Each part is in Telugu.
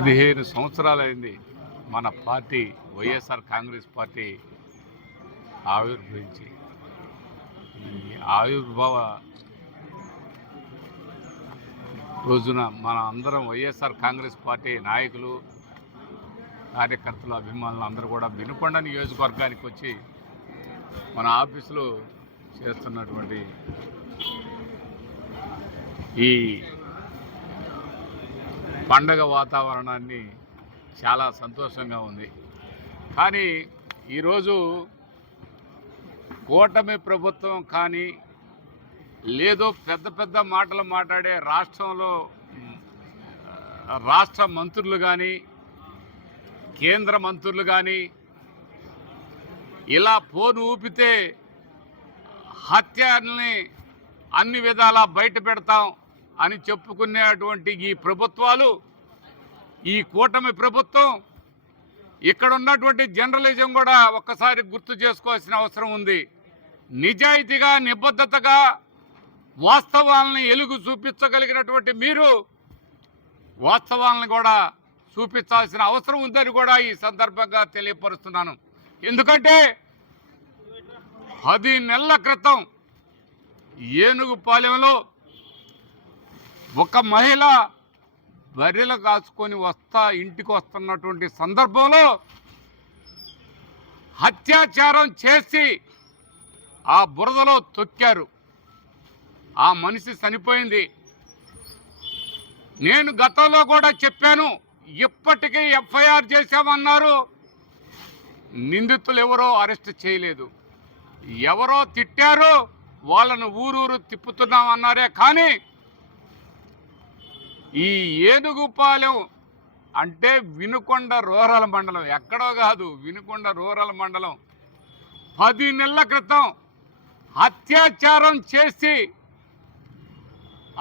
15 సంవత్సరాలైంది మన పార్టీ వైఎస్ఆర్ కాంగ్రెస్ పార్టీ ఆవిర్భవించి. ఈ ఆవిర్భావ రోజున మన అందరం వైఎస్ఆర్ కాంగ్రెస్ పార్టీ నాయకులు, కార్యకర్తలు, అభిమానులు అందరూ కూడా వినుకొండ నియోజకవర్గానికి వచ్చి మన ఆఫీసులో చేస్తున్నటువంటి ఈ పండగ వాతావరణాన్ని చాలా సంతోషంగా ఉంది. కానీ ఈరోజు కూటమి ప్రభుత్వం కానీ లేదో పెద్ద పెద్ద మాటలు మాట్లాడే రాష్ట్రంలో రాష్ట్ర మంత్రులు కానీ కేంద్ర మంత్రులు కానీ ఇలా ఫోన్ ఊపితే హత్యల్ని అన్ని విధాలా బయట పెడతాం అని చెప్పుకునేటువంటి ఈ ప్రభుత్వాలు, ఈ కూటమి ప్రభుత్వం, ఇక్కడ ఉన్నటువంటి జర్నలిజం కూడా ఒక్కసారి గుర్తు చేసుకోవాల్సిన అవసరం ఉంది. నిజాయితీగా, నిబద్ధతగా వాస్తవాలను ఎలుగు చూపించగలిగినటువంటి మీరు వాస్తవాలను కూడా చూపించాల్సిన అవసరం ఉందని కూడా ఈ సందర్భంగా తెలియపరుస్తున్నాను. ఎందుకంటే 10 నెలల క్రితం ఏనుగుపాలెంలో ఒక మహిళ బర్రెలు కాచుకొని ఇంటికి వస్తున్నటువంటి సందర్భంలో అత్యాచారం చేసి ఆ బురదలో తొక్కారు. ఆ మనిషి చనిపోయింది. నేను గతంలో కూడా చెప్పాను, ఇప్పటికీ ఎఫ్ఐఆర్ చేశామన్నారు. నిందితులు ఎవరో అరెస్ట్ చేయలేదు. ఎవరో తిట్టారు, వాళ్ళను ఊరూరు తిప్పుతున్నామన్నారే. కానీ ఈ ఏనుగుపాలెం అంటే వినుకొండ రూరల్ మండలం, ఎక్కడో కాదు, వినుకొండ రూరల్ మండలం. 10 నెలల క్రితం అత్యాచారం చేసి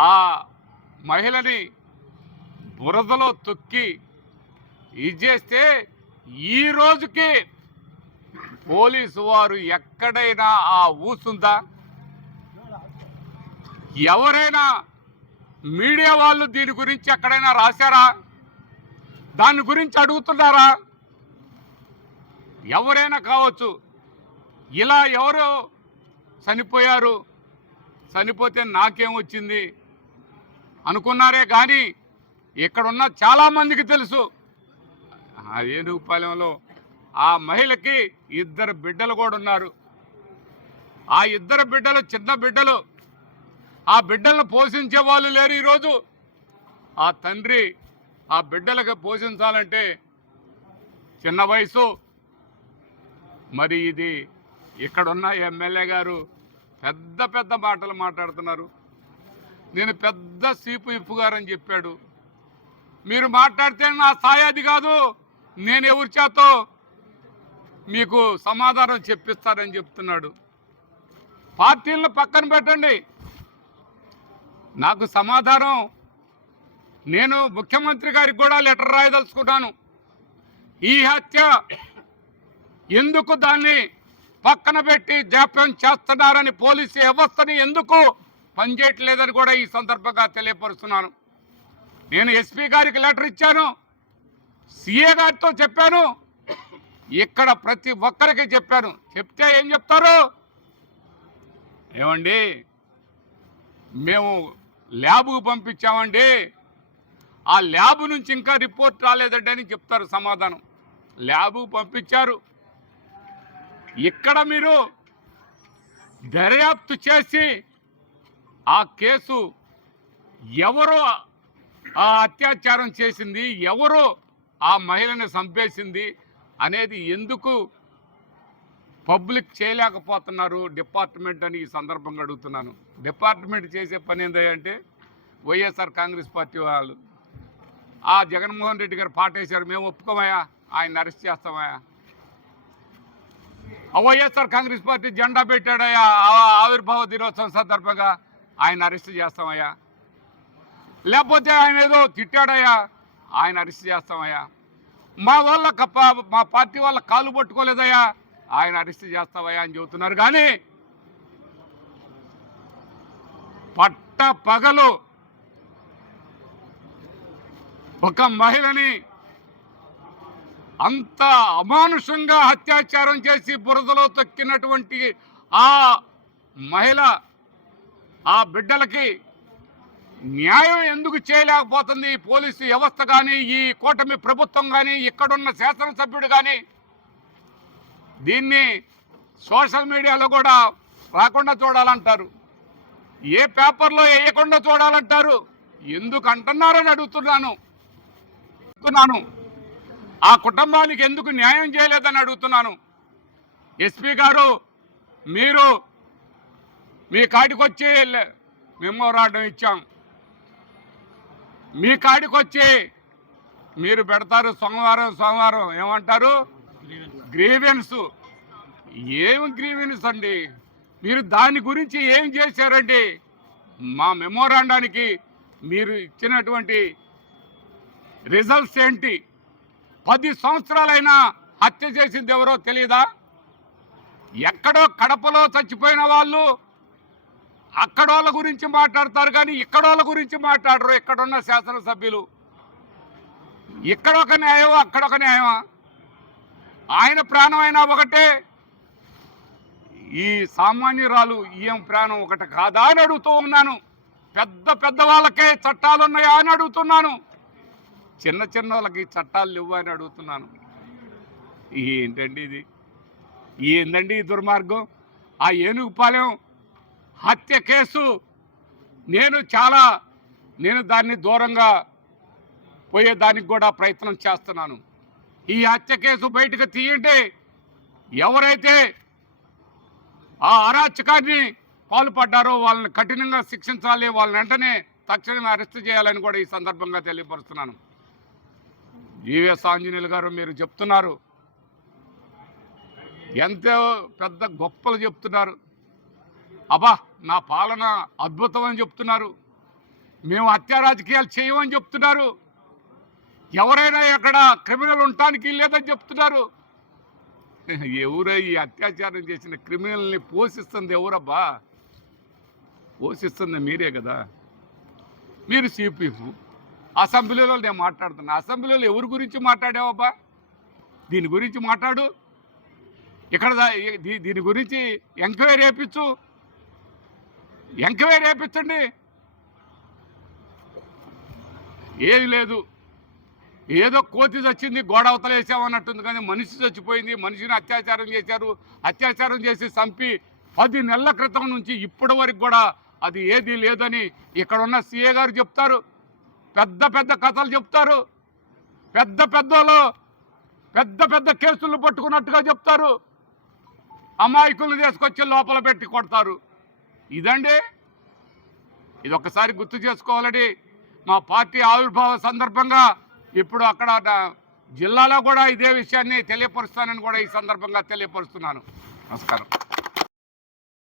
ఆ మహిళని బురదలో తొక్కి ఇది చేస్తే ఈ రోజుకి పోలీసు వారు ఎక్కడైనా ఆ ఊసుందా? ఎవరైనా మీడియా వాళ్ళు దీని గురించి ఎక్కడైనా రాశారా? దాని గురించి అడుగుతున్నారా? ఎవరైనా కావచ్చు. ఇలా ఎవరో చనిపోయారు, చనిపోతే నాకేమొచ్చింది అనుకున్నారే. కానీ ఇక్కడున్న చాలామందికి తెలుసు, ఆ ఏనుగుపాలెంలో ఆ మహిళకి 2 బిడ్డలు కూడా ఉన్నారు. ఆ 2 బిడ్డలు చిన్న బిడ్డలు. ఆ బిడ్డలను పోషించే వాళ్ళు లేరు ఈరోజు. ఆ తండ్రి ఆ బిడ్డలకు పోషించాలంటే చిన్న వయసు. మరి ఇది ఇక్కడున్న ఎమ్మెల్యే గారు పెద్ద పెద్ద మాటలు మాట్లాడుతున్నారు. నేను పెద్ద సీపు ఇప్పు గారని చెప్పాడు. మీరు మాట్లాడితే నా స్థాయి అది కాదు, నేను ఎవరి చేతో మీకు సమాధానం చెప్పిస్తానని చెప్తున్నాడు. పార్టీలను పక్కన పెట్టండి, నాకు సమాధానం. నేను ముఖ్యమంత్రి గారికి కూడా లెటర్ రాయదలుచుకున్నాను. ఈ హత్య ఎందుకు దాన్ని పక్కన పెట్టి జాప్యం చేస్తున్నారని, పోలీసు వ్యవస్థని ఎందుకు పనిచేయట్లేదని కూడా ఈ సందర్భంగా తెలియపరుస్తున్నాను. నేను ఎస్పీ గారికి లెటర్ ఇచ్చాను, సిఏ గారితో చెప్పాను, ఇక్కడ ప్రతి ఒక్కరికి చెప్పాను. చెప్తే ఏం చెప్తారు? ఏమండి మేము ల్యాబ్కు పంపించామండి, ఆ ల్యాబ్ నుంచి ఇంకా రిపోర్ట్ రాలేదండి అని చెప్తారు సమాధానం. ల్యాబ్కు పంపించారు. ఇక్కడ మీరు దర్యాప్తు చేసి ఆ కేసు ఎవరు ఆ అత్యాచారం చేసింది, ఎవరు ఆ మహిళని చంపేసింది అనేది ఎందుకు పబ్లిక్ చేయలేకపోతున్నారు డిపార్ట్మెంట్ అని ఈ సందర్భంగా అడుగుతున్నాను. డిపార్ట్మెంట్ చేసే పని ఏంటంటే వైఎస్ఆర్ కాంగ్రెస్ పార్టీ వాళ్ళు ఆ జగన్మోహన్ రెడ్డి గారు పాటేశారు, మేము ఒప్పుకోమయ్యా, ఆయన అరెస్ట్ చేస్తామయ్యా. వైఎస్ఆర్ కాంగ్రెస్ పార్టీ జెండా పెట్టాడయ్యా ఆవిర్భావ దినోత్సవం సందర్భంగా, ఆయన అరెస్ట్ చేస్తామయ్యా. లేకపోతే ఆయన ఏదో తిట్టాడయ్యా, ఆయన అరెస్ట్ చేస్తామయ్యా. మా పార్టీ వాళ్ళ కాలు పట్టుకోలేదయ్యా, ఆయన అరెస్ట్ చేస్తావయ్యా అని చెబుతున్నారు. కానీ పట్ట పగలు ఒక మహిళని అంత అమానుషంగా అత్యాచారం చేసి బురదలో తొక్కినటువంటి ఆ మహిళ, ఆ బిడ్డలకి న్యాయం ఎందుకు చేయలేకపోతుంది ఈ పోలీసు వ్యవస్థ కానీ, ఈ కూటమి ప్రభుత్వం కానీ, ఇక్కడున్న శాసనసభ్యుడు కానీ? దీన్ని సోషల్ మీడియాలో కూడా రాకుండా చూడాలంటారు, ఏ పేపర్లో వేయకుండా చూడాలంటారు. ఎందుకు అంటున్నారని అడుగుతున్నాను. ఆ కుటుంబానికి ఎందుకు న్యాయం చేయలేదని అడుగుతున్నాను. ఎస్పీ గారు, మీరు మీ కాడికి వచ్చి మెమోరాండం ఇచ్చాం, మీ కాడికి వచ్చి మీరు పెడతారు సోమవారం ఏమంటారు గ్రీవెన్స్. ఏం గ్రీవెన్స్ అండి? మీరు దాని గురించి ఏం చేశారండి? మా మెమోరాండానికి మీరు ఇచ్చినటువంటి రిజల్ట్స్ ఏంటి? 10 సంవత్సరాలైనా హత్య చేసింది ఎవరో తెలియదా? ఎక్కడో కడపలో చచ్చిపోయిన వాళ్ళు అక్కడోళ్ళ గురించి మాట్లాడతారు కానీ ఇక్కడోళ్ళ గురించి మాట్లాడరు. ఇక్కడున్న శాసనసభ్యులు ఇక్కడొక న్యాయం అక్కడొక న్యాయమా? ఆయన ప్రాణం అయినా ఒకటే, ఈ సామాన్యురాలు ఈఎం ప్రాణం ఒకటి కాదా అని అడుగుతూ ఉన్నాను. పెద్ద వాళ్ళకే చట్టాలు ఉన్నాయా అని అడుగుతున్నాను. చిన్న వాళ్ళకి చట్టాలు లేవు అని అడుగుతున్నాను. ఏంటండి ఇది? ఏందండి ఈ దుర్మార్గం? ఆ ఏనుగుపాలెం హత్య కేసు నేను దాన్ని దూరంగా పోయేదానికి కూడా ప్రయత్నం చేస్తున్నాను. ఈ హత్య కేసు బయటకు తీయండి. ఎవరైతే ఆ అరాచకాన్ని పాల్పడ్డారో వాళ్ళని కఠినంగా శిక్షించాలి. వాళ్ళని వెంటనే తక్షణమే అరెస్ట్ చేయాలని కూడా ఈ సందర్భంగా తెలియపరుస్తున్నాను. జీవీఎస్ ఆంజనేయులు గారు, మీరు చెప్తున్నారు, ఎంతో పెద్ద గొప్పలు చెప్తున్నారు. అబ్బా, నా పాలన అద్భుతం అని చెప్తున్నారు. మేము హత్యా రాజకీయాలు చేయమని చెప్తున్నారు. ఎవరైనా ఎక్కడ క్రిమినల్ ఉండటానికి లేదని చెప్తున్నారు. ఎవరై ఈ అత్యాచారం చేసిన క్రిమినల్ని పోషిస్తుంది? ఎవరబ్బా పోషిస్తుంది? మీరే కదా. మీరు సిపిఎఫ్ అసెంబ్లీలో నేను మాట్లాడుతున్నా. అసెంబ్లీలో ఎవరి గురించి మాట్లాడావబ్బా? దీని గురించి మాట్లాడు. ఇక్కడ దీని గురించి ఎంక్వైరీ వేయించండి. ఏది లేదు, ఏదో కోతి చచ్చింది గోడ అవతలేసామన్నట్టుంది, కానీ మనిషి చచ్చిపోయింది. మనిషిని అత్యాచారం చేసి చంపి 10 నెలల క్రితం నుంచి ఇప్పటి వరకు కూడా అది ఏది లేదని ఇక్కడ ఉన్న సీఏ గారు చెప్తారు. పెద్ద కథలు చెప్తారు. పెద్ద కేసులు పట్టుకున్నట్టుగా చెప్తారు. అమాయకులు తీసుకొచ్చి లోపల పెట్టి కొడతారు. ఇదండి, ఇది ఒక్కసారి గుర్తు చేసుకోవాలని మా పార్టీ ఆవిర్భావ సందర్భంగా ఇప్పుడు అక్కడ జిల్లాలో కూడా ఇదే విషయాన్ని తెలియపరుస్తానని కూడా ఈ సందర్భంగా తెలియపరుస్తున్నాను. నమస్కారం.